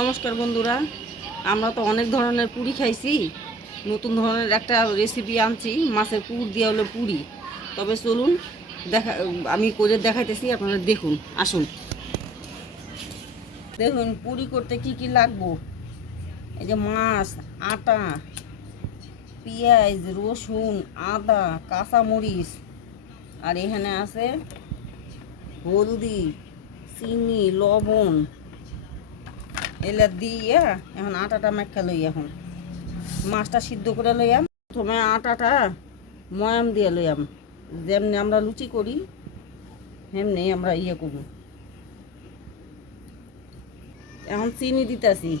নমস্কার বন্ধুরা, আমরা তো অনেক ধরনের পুরি খাইছি। নতুন ধরনের একটা রেসিপি আনছি, মাছের পুর দিয়ে হলো পুরি। তবে চলুন আমি করে দেখাইতেছি, আপনারা দেখুন। আসুন দেখুন পুরি করতে কি কি লাগবো। এই যে মাছ, আটা, পেঁয়াজ, রসুন, আদা, কাঁচামরিচ, আর এখানে আছে হলদি, চিনি, লবণ। এলা দিয়ে এখন আটাটা মেখা লই। এখন মাছটা সিদ্ধ করে লইয়াম। প্রথমে আটাটা ময়াম দিয়ে লইয়াম, যেমনি আমরা লুচি করি সেমনি আমরা করব। এখন চিনি দিতেছি,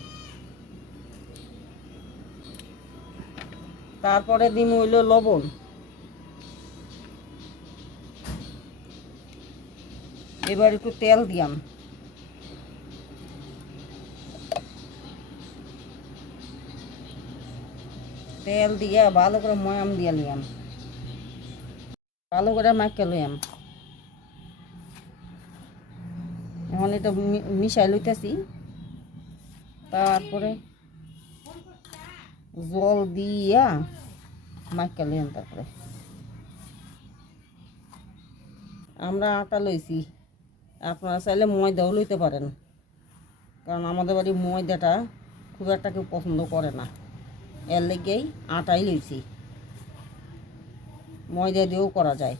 তারপরে দিম হইল লবণ। এবার একটু তেল দিয়াম, তেল দিয়া ভালো করে ময়াম দিয়া লইয়াম, ভালো করে মাখিয়ে লইয়াম। এখন এটা মিশাই লইতেছি, তারপরে জল দিয়া মাখিয়ে লইয়াম। তারপরে আমরা আটা লইছি, আপনারা চাইলে ময়দাও লইতে পারেন, কারণ আমাদের বাড়ি ময়দাটা খুব একটা কেউ পছন্দ করে না, এর লেগেই আটাই লইছি। ময়দা দিয়েও করা যায়।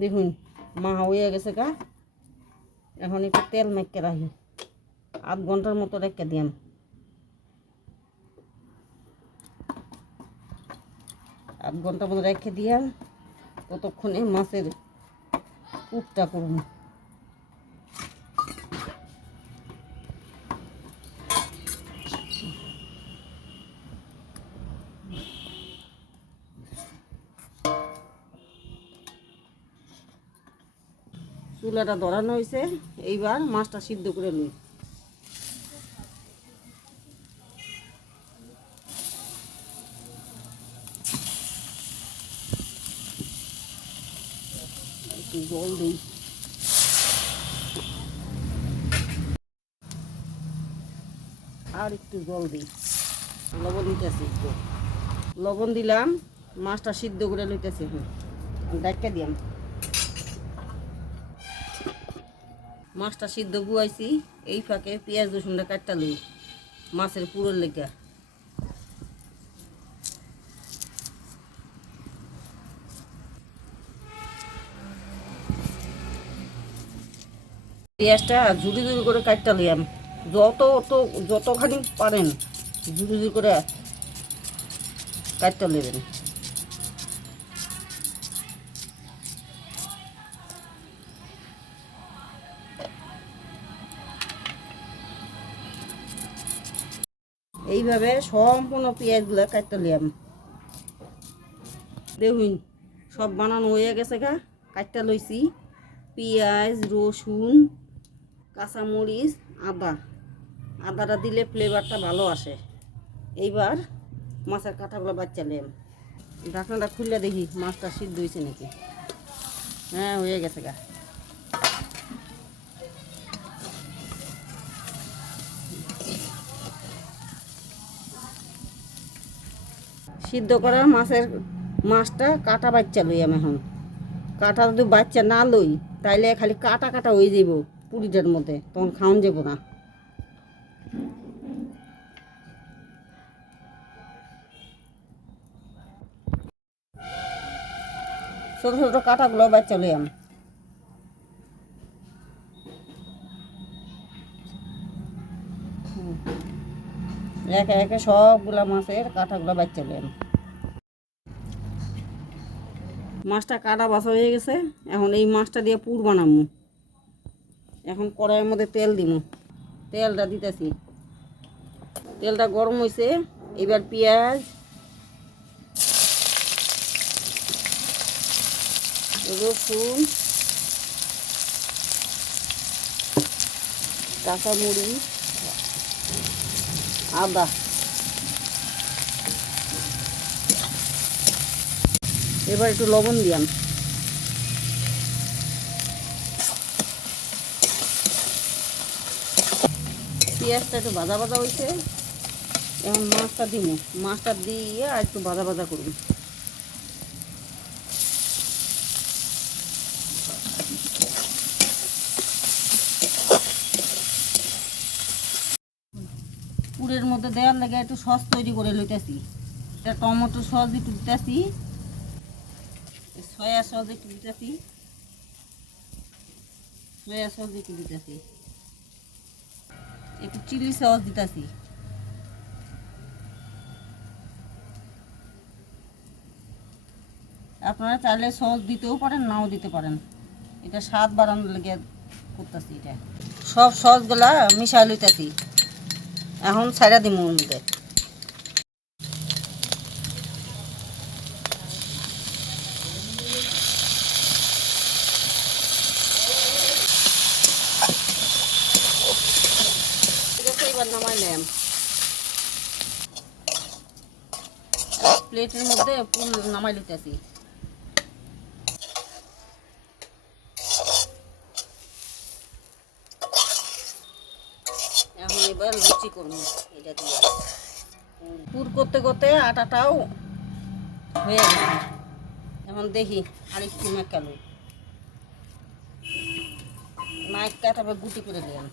দেখুন মা হয়ে গেছে গা। এখন একটু তেল মেখে রাখি, আধ ঘন্টার মতো রেখে দিয়াম। আধ ঘন্টার মতো রেখে দিয়াম, ততক্ষণে মাছের পুরটা করুন। চুলাটা ধরানো হয়েছে, এইবার মাছটা সিদ্ধ করে নিই। একটু জল দিই, আর একটু জল দিই, লবণ দিতেছি একটু। লবণ দিলাম, মাছটা সিদ্ধ করে লইতেছি। ডাক্কা দিলাম, মাছটা সিদ্ধ গুয়াইছি। এই ফাঁকে পেঁয়াজ রসুনটা কাটটা লই মাছের পুরোর লেগা। পেঁয়াজটা ঝুড়ি ঝুড়ি করে কাটটা লইয়াম, যতখানি পারেন ঝুড়ি ঝুড়ি করে কাটটা লইবেন। এইভাবে সম্পূর্ণ পেঁয়াজগুলো কাটতে লিয়াম। দেখুন সব বানানো হয়ে গেছে গা, কাটতে লইছি। পেঁয়াজ, রসুন, কাঁচামরিচ, আদা। আদাটা দিলে ফ্লেভারটা ভালো আসে। এইবার মাছের কাঁটাগুলো বাচ্চা লিয়াম। ঢাকনাটা খুললে দেখি মাছটা সিদ্ধ হয়েছে নাকি। হ্যাঁ, হয়ে গেছে গা। সিদ্ধ করা মাছটা কাটা বাচ্চা লই। আমি এখন কাটা যদি বাচ্চা না লই, তাইলে খালি কাটা কাটা হয়ে যাব পুরিটার মধ্যে, তখন খাওয়ান যাব না। ছোটো ছোটো কাটাগুলো বাচ্চা লই। আমি একে একে সবগুলা মাছের কাঁটাগুলো বাচ্চা লই। মাছটা কাটা বাছা হয়ে গেছে, এখন এই মাছটা দিয়ে পুর বানাবো। এখন কড়াইয়ের মধ্যে তেল দিব, তেলটা দিতেছি। তেলটা গরম হয়েছে, এবার পেঁয়াজ, রসুন, কাঁচামরিচ, আদা, এবার একটু লবণ দিলাম। পেঁয়াজটা একটু ভাজা ভাজা হয়েছে, এখন মাছটা দিব। মাছটা দিয়ে আর একটু ভাজা ভাজা করুন। পুরের মধ্যে দেওয়ার লাগে একটু সস তৈরি করে লইতেছি। এটা টমেটো সস একটু দিতেছি, সয়া সস একটু দিতেছি, সয়া সস একটু দিতেছি, একটু চিলি সস দিতেছি। আপনারা চাইলে সস দিতেও পারেন, নাও দিতে পারেন। এটা স্বাদ বাড়ানোর লেগে করতেছি। এটা সব সসগুলা মিশাই লইতেছি, এখন ছাইড়া দিব ওর মধ্যে। এবার নামাই নিলাম প্লেটের মধ্যে, ফুল নামাই লইতেছি। এখন এবার লুচি করবো এটা দিয়ে। পুর করতে করতে আটাটাও হয়ে গেছে। এখন দেখি আরেকটু মেকালো মাইকটা, তারপর গুটি করে দিলাম।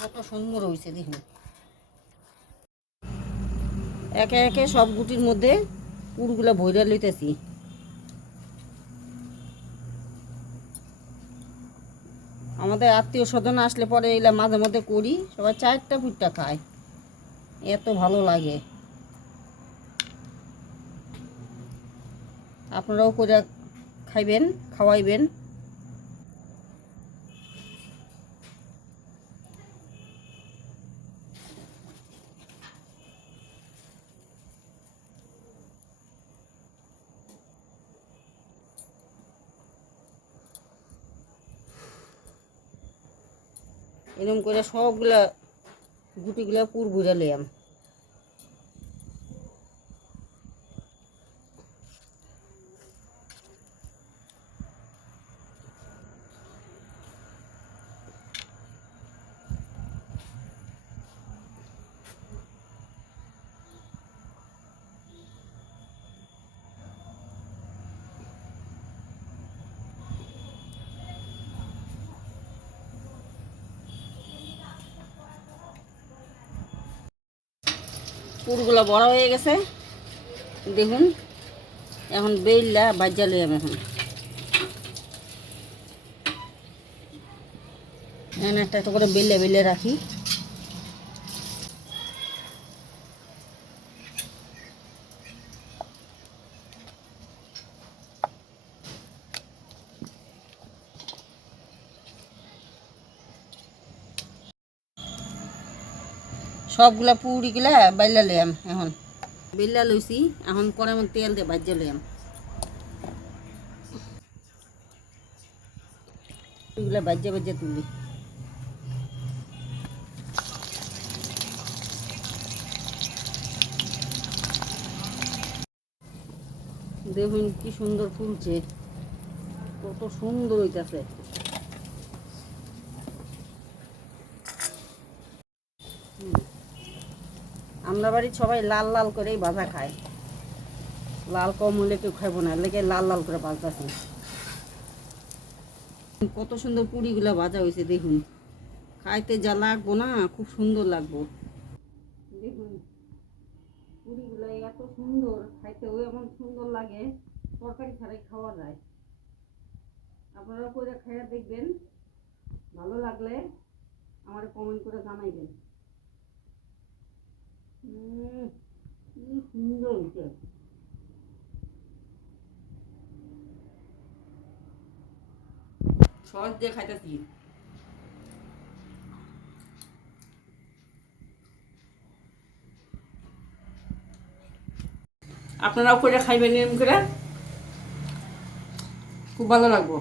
কত সুন্দর হয়েছে দেখুন। একে একে সব গুটির মধ্যে পুরগুলো ভরে লইতেছি। আমাদের আত্মীয় স্বজন আসলে পরে এগুলা মাঝে মধ্যে করি, সবাই 4টা পুরটা খায়, এত ভালো লাগে। আপনারাও করে খাইবেন, খাওয়াইবেন। এরকম করে সবগুলা গুটিগুলা পুর ভরে নিলাম। পুরগুলো বড় হয়ে গেছে দেখুন। এখন বেললা বাজ্যা লইলাম। এখন একটা একটা করে বেলে বেলে রাখি। সবগুলা পুরিগুলা বাইলা লইলাম। এখন বেলা লইছি, এখন পরে মধ্যে তেল দিয়ে বাজ্যা লইলাম। এগুলা বাজ্যা বাজ্যা তুলি। দেখুন কি সুন্দর ফুলছে, কত সুন্দর হইতাছে। আমরা বাড়ির সবাই লাল লাল করেই ভাজা খায়, লাল কম হলে কেউ খাইব না, লেগে লাল লাল করে ভাজতেছি। কত সুন্দর পুরিগুলা ভাজা হয়েছে দেখুন, খাইতে যা লাগবো না, খুব সুন্দর লাগবো। দেখুন পুরিগুলা এত সুন্দর, খাইতেও এমন সুন্দর লাগে, তরকারি ছাড়াই খাওয়া যায়। আপনারা করে খাইয়া দেখবেন, ভালো লাগলে আমার কমেন্ট করে জানাইবেন। কি সুন্দর হয়েছে। সস দিয়ে খাইতেছি। আপনারাও করে খাইবেন, এরকম করে খুব ভালো লাগবো।